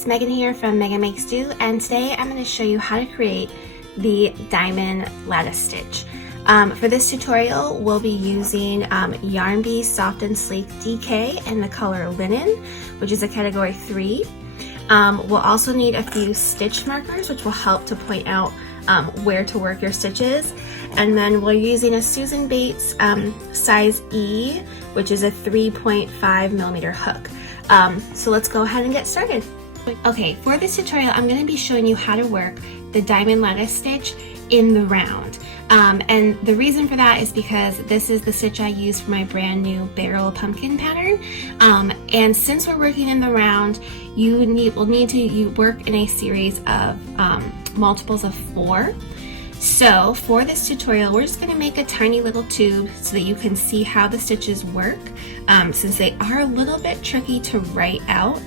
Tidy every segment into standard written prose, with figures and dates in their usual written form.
it's Megan here from Megan Makes Do, and today I'm going to show you how to create the diamond lattice stitch. For this tutorial, we'll be using Yarn Bee Soft and Sleek DK in the color Linen, which is a category 3. We'll also need a few stitch markers, which will help to point out where to work your stitches. And then we're using a Susan Bates size E, which is a 3.5 millimeter hook. So let's go ahead and get started. Okay, for this tutorial, I'm going to be showing you how to work the diamond lattice stitch in the round. And the reason for that is because this is the stitch I used for my brand new barrel pumpkin pattern. And since we're working in the round, you will need to work in a series of multiples of 4. So for this tutorial, we're just going to make a tiny little tube so that you can see how the stitches work, since they are a little bit tricky to write out.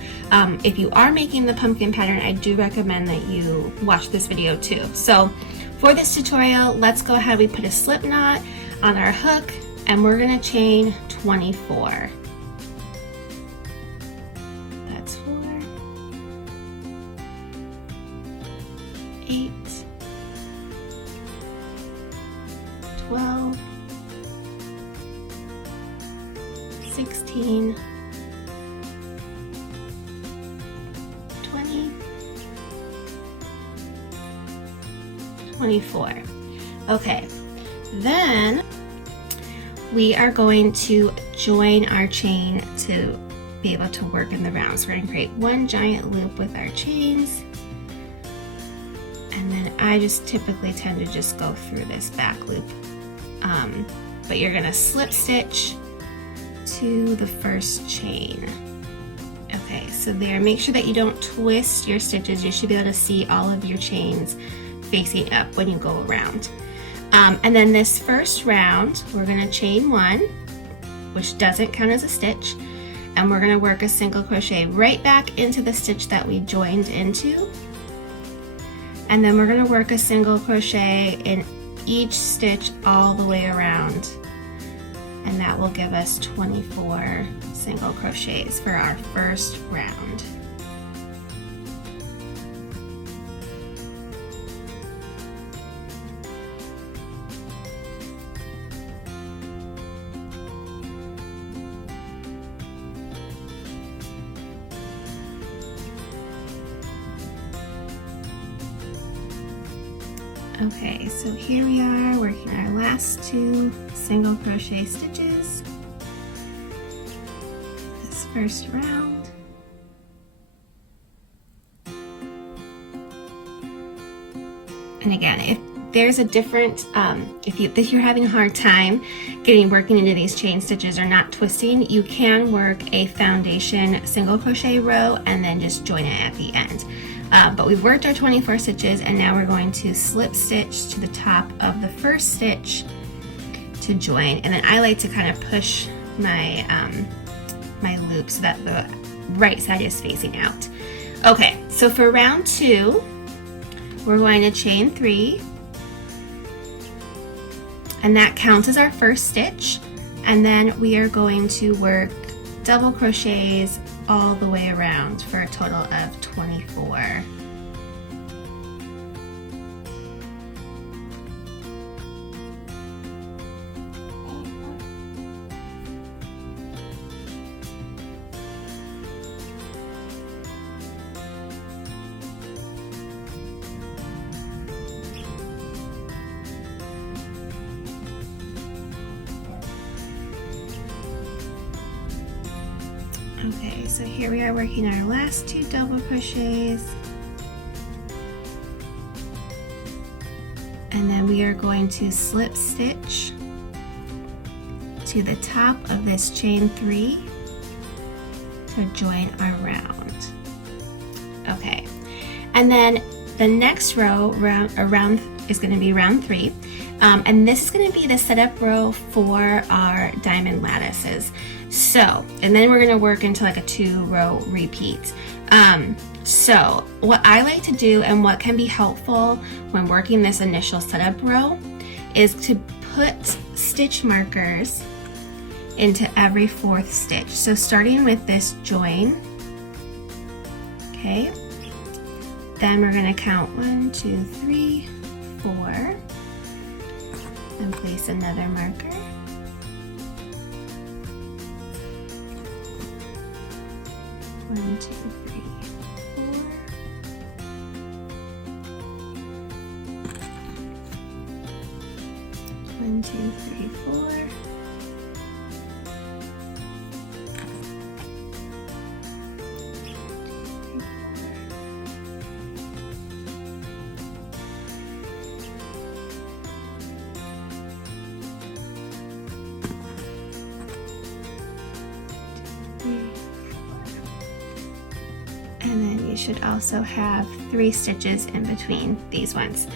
If you are making the pumpkin pattern, I do recommend that you watch this video too. So for this tutorial, let's go ahead, we put a slip knot on our hook and we're going to chain 24. That's 4, 8, 12, 16, 20, 24. Okay, then we are going to join our chain to be able to work in the round. So we're going to create one giant loop with our chains, and then I just typically tend to just go through this back loop. But you're going to slip stitch to the first chain. Okay, so there, make sure that you don't twist your stitches. You should be able to see all of your chains facing up when you go around. And then this first round, we're going to chain 1, which doesn't count as a stitch, and we're going to work a single crochet right back into the stitch that we joined into. And then we're going to work a single crochet in each stitch all the way around, and that will give us 24 single crochets for our first round. Okay, so here we are working our last 2 single crochet stitches this first round. And again, if there's a different, if you're having a hard time working into these chain stitches or not twisting, you can work a foundation single crochet row and then just join it at the end. But we've worked our 24 stitches, and now we're going to slip stitch to the top of the first stitch to join. And then I like to kind of push my my loop so that the right side is facing out. Okay, so for round 2, we're going to chain 3, and that counts as our first stitch. And then we are going to work double crochets all the way around for a total of 24. Okay, so here we are working our last 2 double crochets, and then we are going to slip stitch to the top of this chain 3 to join our round. Okay, and then the next row around is going to be round 3, and this is going to be the setup row for our diamond lattices. So, and then we're going to work into like a 2-row repeat. So what I like to do, and what can be helpful when working this initial setup row, is to put stitch markers into every 4th stitch. So starting with this join, okay, Then we're going to count 1, 2, 3, 4, and place another marker. 1, 2, 3, 4. 1, 2, 3, 4. 3, 4. And then you should also have 3 stitches in between these ones.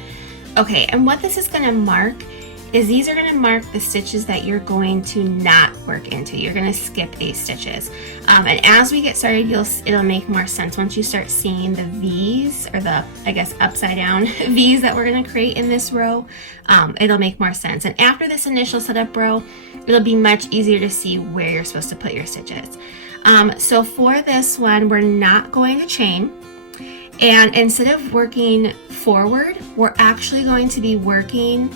Okay, and what this is going to mark is these are going to mark the stitches that you're going to not work into. You're going to skip 8 stitches. And as we get started, it'll make more sense once you start seeing the V's, or the, I guess, upside down V's that we're going to create in this row. It'll make more sense. And after this initial setup row, it'll be much easier to see where you're supposed to put your stitches. So for this one, we're not going to chain. And instead of working forward, we're actually going to be working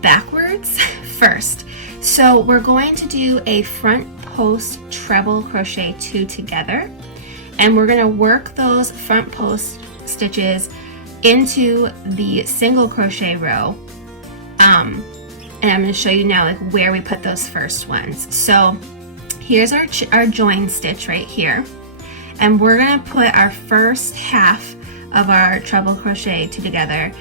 backwards first. So we're going to do a front post treble crochet 2 together, and we're going to work those front post stitches into the single crochet row. And I'm going to show you now like where we put those first ones. So here's our join stitch right here, and we're going to put our first half of our treble crochet 2 together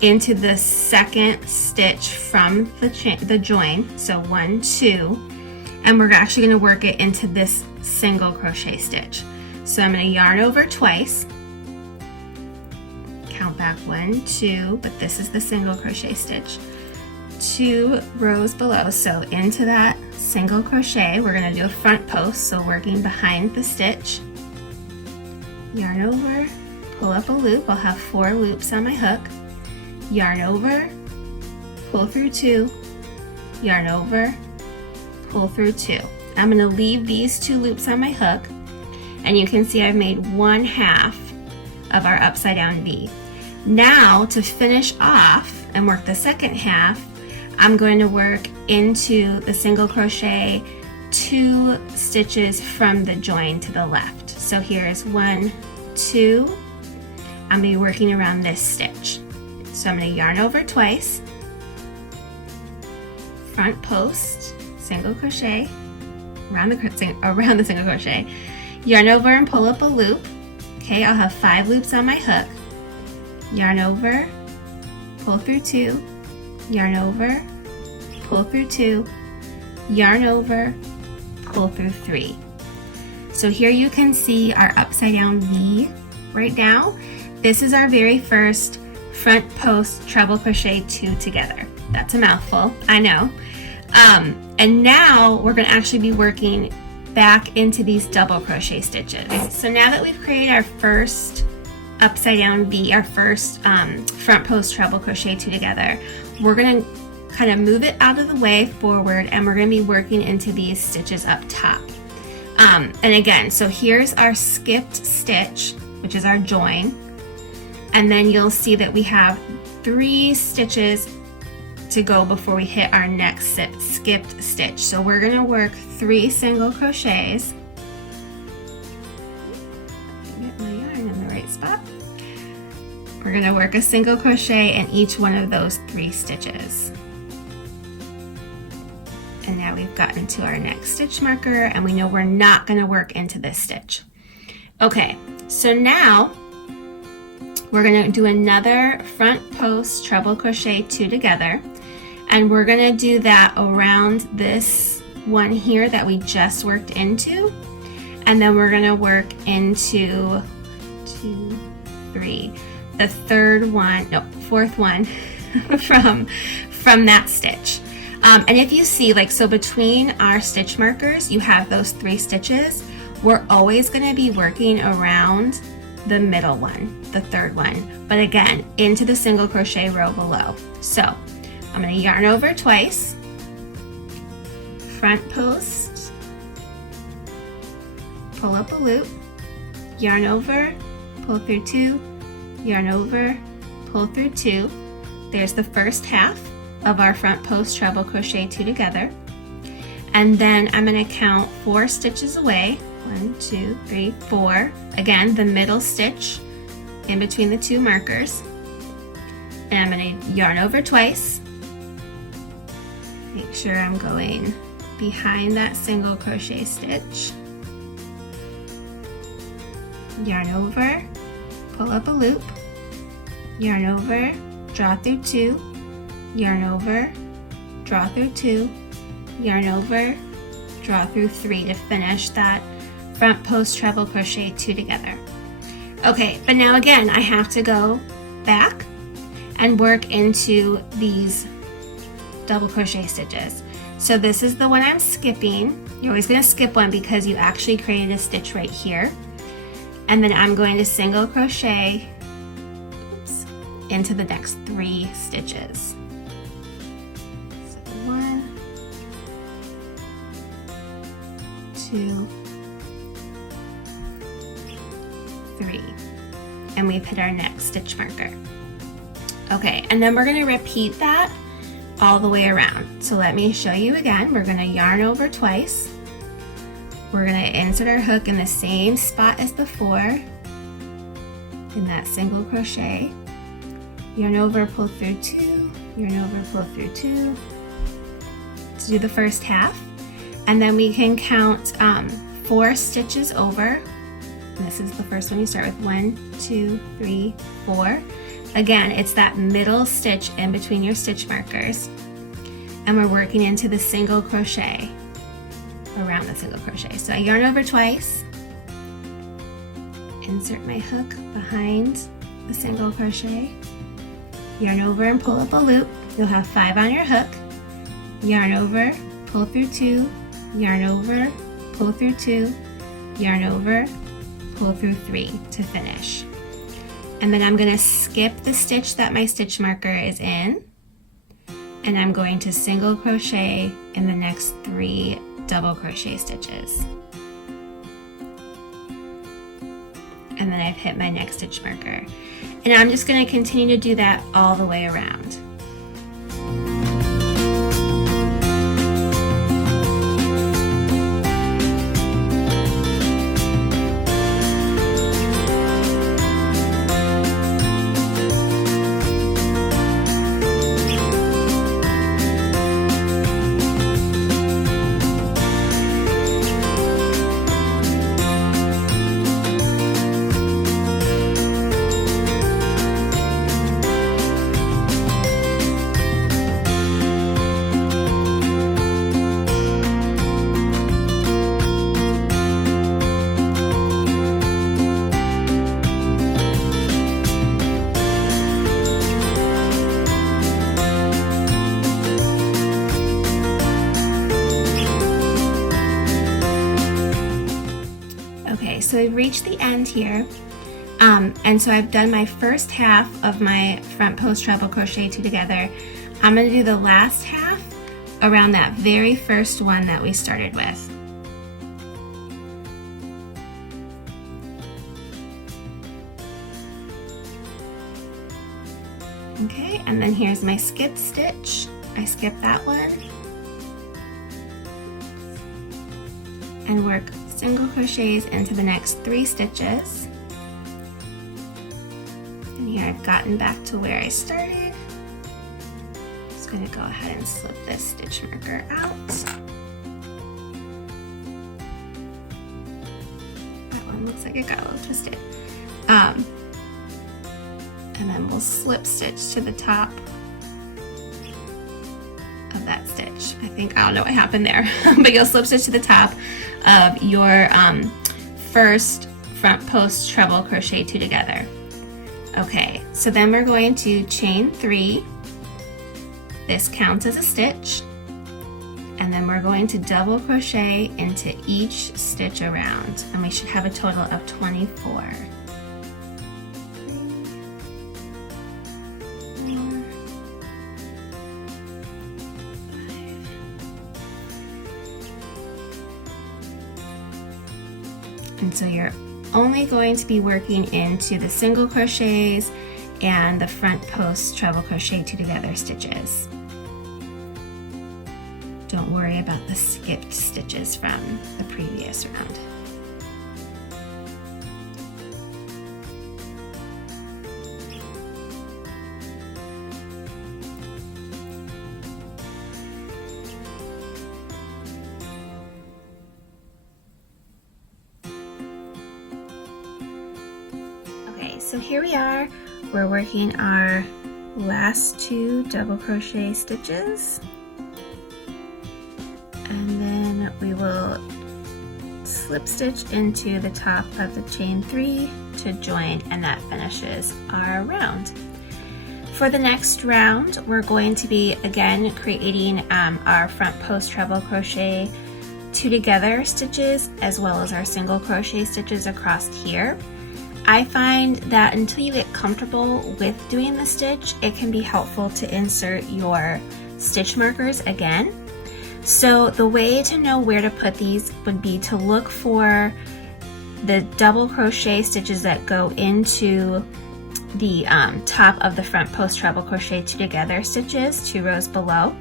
into the second stitch from the join, so 1, 2, and we're actually going to work it into this single crochet stitch. So I'm going to yarn over twice, count back 1, 2, but this is the single crochet stitch, 2 rows below, so into that single crochet we're going to do a front post, so working behind the stitch, yarn over, pull up a loop. I'll have 4 loops on my hook, yarn over, pull through 2, yarn over, pull through 2. I'm going to leave these 2 loops on my hook, and you can see I've made 1/2 of our upside down V. Now to finish off and work the second half, I'm going to work into the single crochet 2 stitches from the join to the left. So here's 1, 2, I'm going to be working around this stitch. So I'm going to yarn over twice, front post, single crochet, around the single crochet, yarn over and pull up a loop. Okay, I'll have 5 loops on my hook, yarn over, pull through 2, yarn over, pull through 2, yarn over, pull through 3. So here you can see our upside down V right now. This is our very first front post treble crochet 2 together. That's a mouthful, I know. And now we're going to actually be working back into these double crochet stitches. So now that we've created our first upside down V, our first front post treble crochet 2 together, we're going to kind of move it out of the way forward, and we're going to be working into these stitches up top. And again, so here's our skipped stitch, which is our join. And then you'll see that we have 3 stitches to go before we hit our next skipped stitch. So we're going to work 3 single crochets. Get my yarn in the right spot. We're going to work a single crochet in each one of those 3 stitches. And now we've gotten to our next stitch marker, and we know we're not going to work into this stitch. Okay, so now we're going to do another front post treble crochet 2 together, and we're going to do that around this one here that we just worked into, and then we're going to work into 2, 3, the fourth one from that stitch. And if you see, like, so between our stitch markers you have those 3 stitches, we're always going to be working around the middle one, the third one, but again into the single crochet row below. So I'm going to yarn over twice, front post, pull up a loop, yarn over, pull through 2, yarn over, pull through 2. There's the first half of our front post treble crochet 2 together. And then I'm going to count 4 stitches away. 1, 2, 3, 4. Again, the middle stitch in between the 2 markers. And I'm going to yarn over twice. Make sure I'm going behind that single crochet stitch. Yarn over, pull up a loop, yarn over, draw through 2, yarn over, draw through 2, yarn over, draw through 3 to finish that front post treble crochet 2 together. Okay, but now again, I have to go back and work into these double crochet stitches. So this is the one I'm skipping. You're always going to skip one because you actually created a stitch right here. And then I'm going to single crochet into the next 3 stitches. So 1, 2, 3, and we've hit our next stitch marker. Okay, and then we're going to repeat that all the way around. So let me show you again. We're going to yarn over twice. We're going to insert our hook in the same spot as before in that single crochet. Yarn over, pull through 2, yarn over, pull through 2 to do the first half. And then we can count 4 stitches over. And this is the first one. You start with 1, 2, 3, 4. Again, it's that middle stitch in between your stitch markers. And we're working into the single crochet around the single crochet. So I yarn over twice, insert my hook behind the single crochet, yarn over and pull up a loop. You'll have 5 on your hook, yarn over, pull through 2, yarn over, pull through 2, yarn over, pull through 3 to finish. And then I'm going to skip the stitch that my stitch marker is in, and I'm going to single crochet in the next 3 double crochet stitches. And then I've hit my next stitch marker. And I'm just going to continue to do that all the way around. So we've reached the end here, and so I've done my first half of my front post treble crochet 2 together. I'm going to do the last half around that very first one that we started with. Okay, and then here's my skip stitch. I skip that one and work single crochets into the next 3 stitches. And here I've gotten back to where I started. Just going to go ahead and slip this stitch marker out. That one looks like it got a little twisted. And then we'll slip stitch to the top of that stitch. I don't know what happened there, but you'll slip stitch to the top of your first front post treble crochet 2 together. Okay, so then we're going to chain 3. This counts as a stitch, and then we're going to double crochet into each stitch around, and we should have a total of 24. And so you're only going to be working into the single crochets and the front post treble crochet 2 together stitches. Don't worry about the skipped stitches from the previous round. Okay, so here we are. We're working our last 2 double crochet stitches. And then we will slip stitch into the top of the chain 3 to join, and that finishes our round. For the next round, we're going to be again creating our front post treble crochet 2 together stitches as well as our single crochet stitches across here. I find that until you get comfortable with doing the stitch, it can be helpful to insert your stitch markers again. So the way to know where to put these would be to look for the double crochet stitches that go into the top of the front post treble crochet 2 together stitches 2 rows below.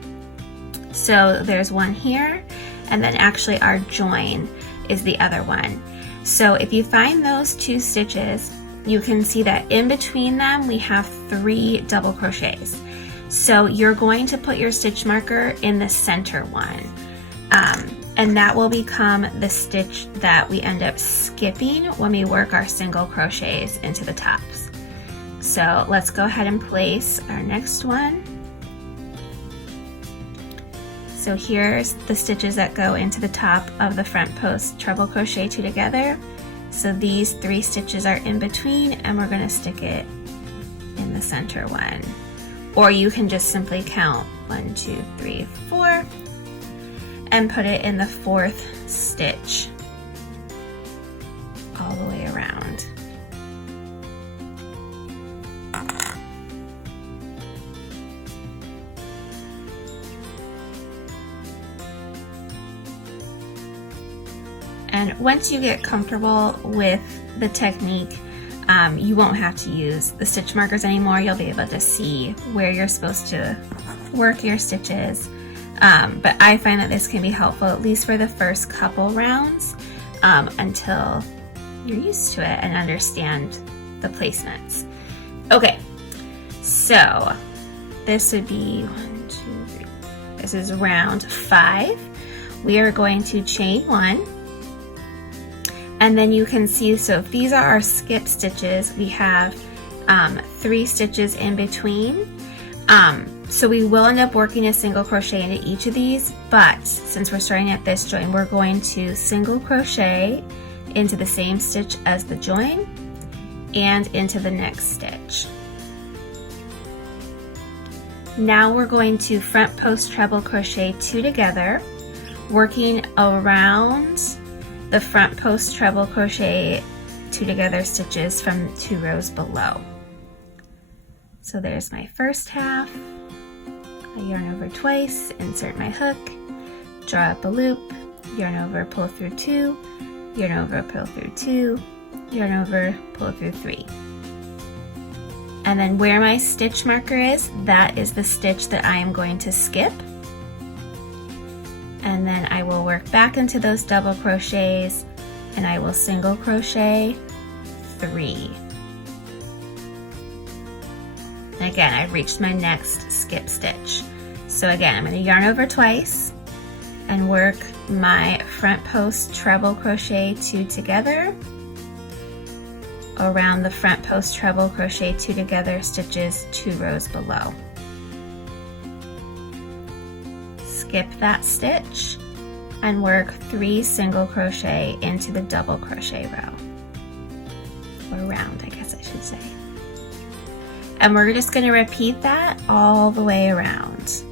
So there's one here, and then actually our join is the other one. So if you find those 2 stitches, you can see that in between them we have 3 double crochets. So you're going to put your stitch marker in the center one, and that will become the stitch that we end up skipping when we work our single crochets into the tops. So let's go ahead and place our next one. So here's the stitches that go into the top of the front post treble crochet 2 together. So these 3 stitches are in between, and we're going to stick it in the center one. Or you can just simply count 1, 2, 3, 4 and put it in the 4th stitch all the way around. And once you get comfortable with the technique, you won't have to use the stitch markers anymore. You'll be able to see where you're supposed to work your stitches. But I find that this can be helpful, at least for the first couple rounds, until you're used to it and understand the placements. Okay, so this would be 1, 2, 3. This is round 5. We are going to chain 1. And then you can see, so if these are our skip stitches, we have 3 stitches in between. So we will end up working a single crochet into each of these, but since we're starting at this join, we're going to single crochet into the same stitch as the join and into the next stitch. Now we're going to front post treble crochet 2 together, working around the front post treble crochet 2 together stitches from 2 rows below. So there's my first half. I yarn over twice, insert my hook, draw up a loop, yarn over, pull through 2, yarn over, pull through 2, yarn over, pull through 3. And then where my stitch marker is, that is the stitch that I am going to skip. And then I will work back into those double crochets, and I will single crochet 3. And again, I've reached my next skip stitch. So again, I'm going to yarn over twice and work my front post treble crochet 2 together around the front post treble crochet 2 together stitches 2 rows below. Skip that stitch and work 3 single crochet into the double crochet row, or round, I guess I should say. And we're just going to repeat that all the way around.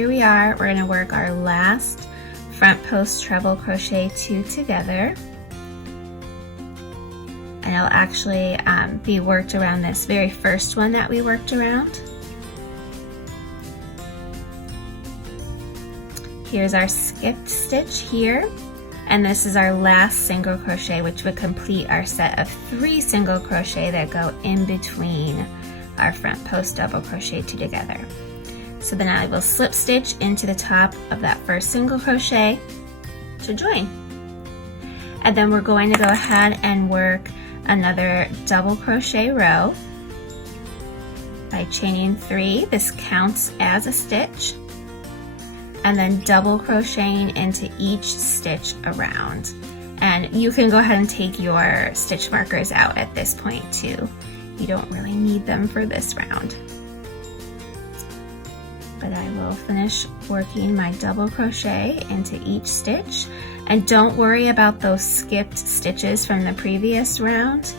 here we are. We're going to work our last front post treble crochet 2 together. And it'll actually be worked around this very first one that we worked around. Here's our skipped stitch here, and this is our last single crochet, which would complete our set of 3 single crochet that go in between our front post double crochet 2 together. So then I will slip stitch into the top of that first single crochet to join. And then we're going to go ahead and work another double crochet row by chaining 3. This counts as a stitch, and then double crocheting into each stitch around. And you can go ahead and take your stitch markers out at this point too. You don't really need them for this round. But I will finish working my double crochet into each stitch. And don't worry about those skipped stitches from the previous round.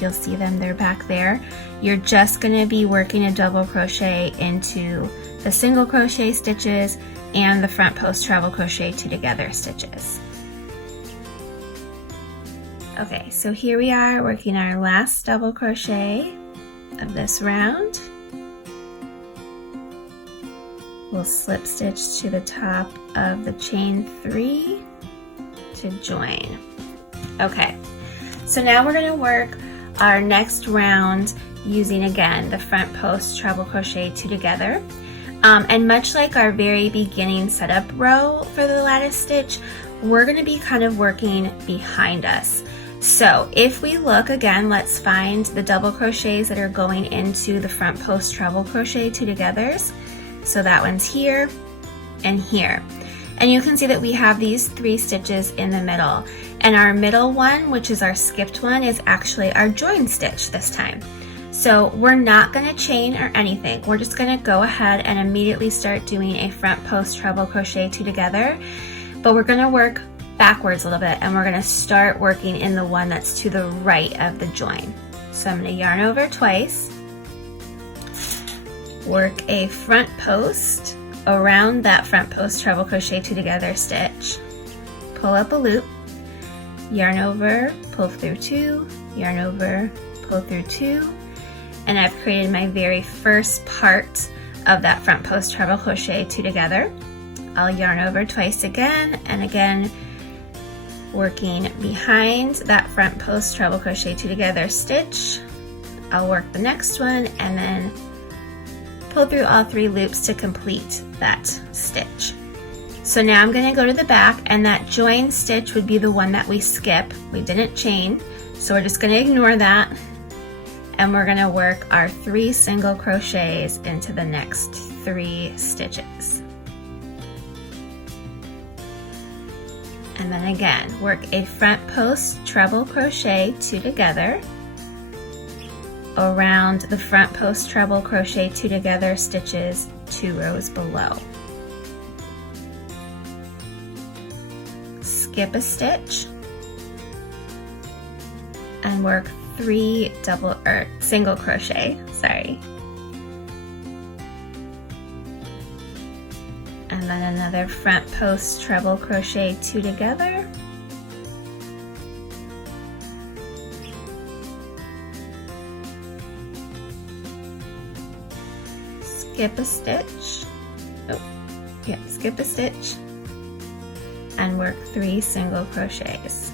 You'll see them, they're back there. You're just going to be working a double crochet into the single crochet stitches and the front post treble crochet 2 together stitches. Okay, so here we are working our last double crochet of this round. We'll slip stitch to the top of the chain 3 to join. Okay, so now we're going to work our next round using again the front post treble crochet 2 together. And much like our very beginning setup row for the lattice stitch, we're going to be kind of working behind us. So if we look again, let's find the double crochets that are going into the front post treble crochet 2 togethers. So that one's here and here. And you can see that we have these 3 stitches in the middle. And our middle one, which is our skipped one, is actually our join stitch this time. So we're not going to chain or anything. We're just going to go ahead and immediately start doing a front post treble crochet 2 together. But we're going to work backwards a little bit, and we're going to start working in the one that's to the right of the join. So I'm going to yarn over twice, work a front post around that front post treble crochet 2 together stitch, pull up a loop, yarn over, pull through 2, yarn over, pull through 2, and I've created my very first part of that front post treble crochet 2 together. I'll yarn over twice again, and again working behind that front post treble crochet 2 together stitch. I'll work the next one and then pull through all 3 loops to complete that stitch. So now I'm going to go to the back, and that join stitch would be the one that we skip. We didn't chain, so we're just going to ignore that, and we're going to work our 3 single crochets into the next 3 stitches. And then again, work a front post treble crochet 2 together around the front post treble crochet 2 together stitches 2 rows below. Skip a stitch and work 3 single crochet, and then another front post treble crochet 2 together, skip a stitch, skip a stitch, and work 3 single crochets.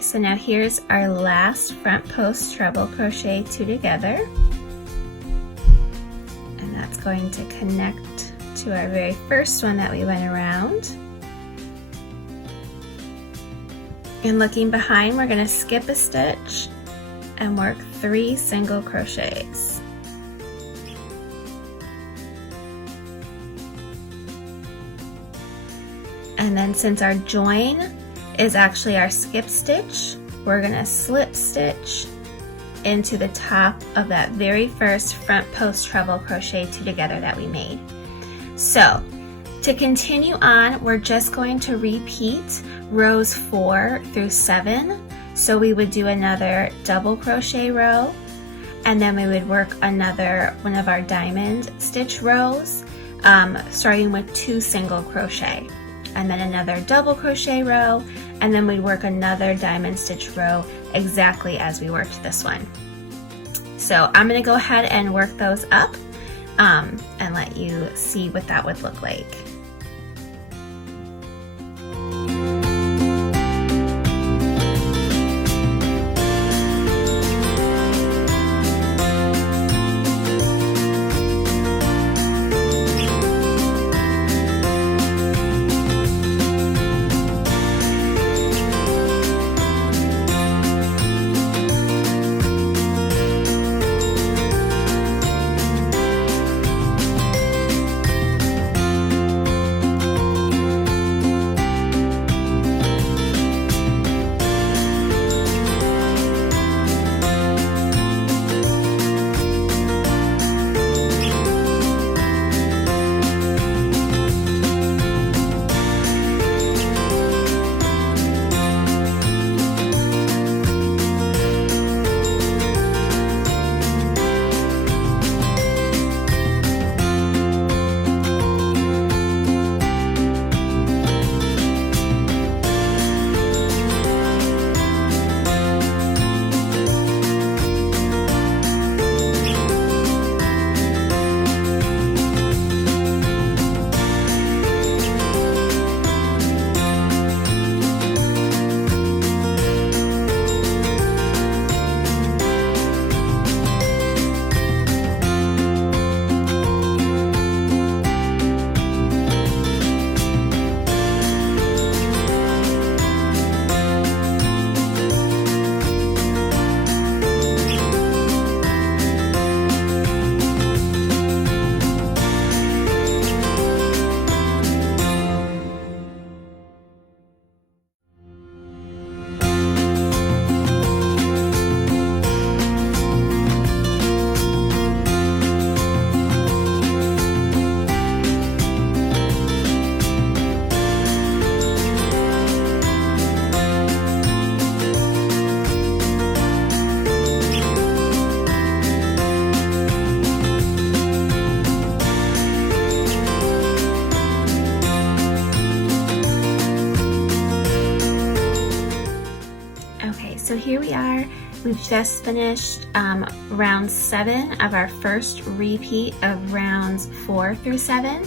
So now here's our last front post treble crochet 2 together, and that's going to connect to our very first one that we went around. And looking behind, we're going to skip a stitch and work 3 single crochets. And then since our join is actually our skip stitch, we're gonna slip stitch into the top of that very first front post treble crochet 2 together that we made. So to continue on, we're just going to repeat rows 4 through 7. So we would do another double crochet row, and then we would work another one of our diamond stitch rows, starting with 2 single crochet, and then another double crochet row, and then we'd work another diamond stitch row exactly as we worked this one. So I'm going to go ahead and work those up and let you see what that would look like. So here we are, we've just finished round 7 of our first repeat of rounds 4 through 7.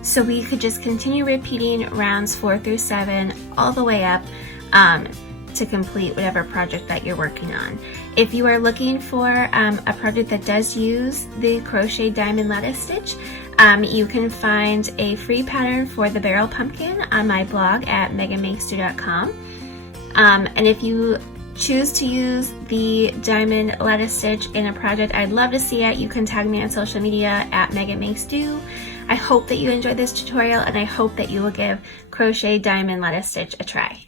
So we could just continue repeating rounds 4 through 7 all the way up to complete whatever project that you're working on. If you are looking for a project that does use the crochet diamond lattice stitch, you can find a free pattern for the barrel pumpkin on my blog at meganmakesdo.com. And if you choose to use the diamond lattice stitch in a project, I'd love to see it. You can tag me on social media at meganmakesdo. I hope that you enjoyed this tutorial, and I hope that you will give crochet diamond lattice stitch a try.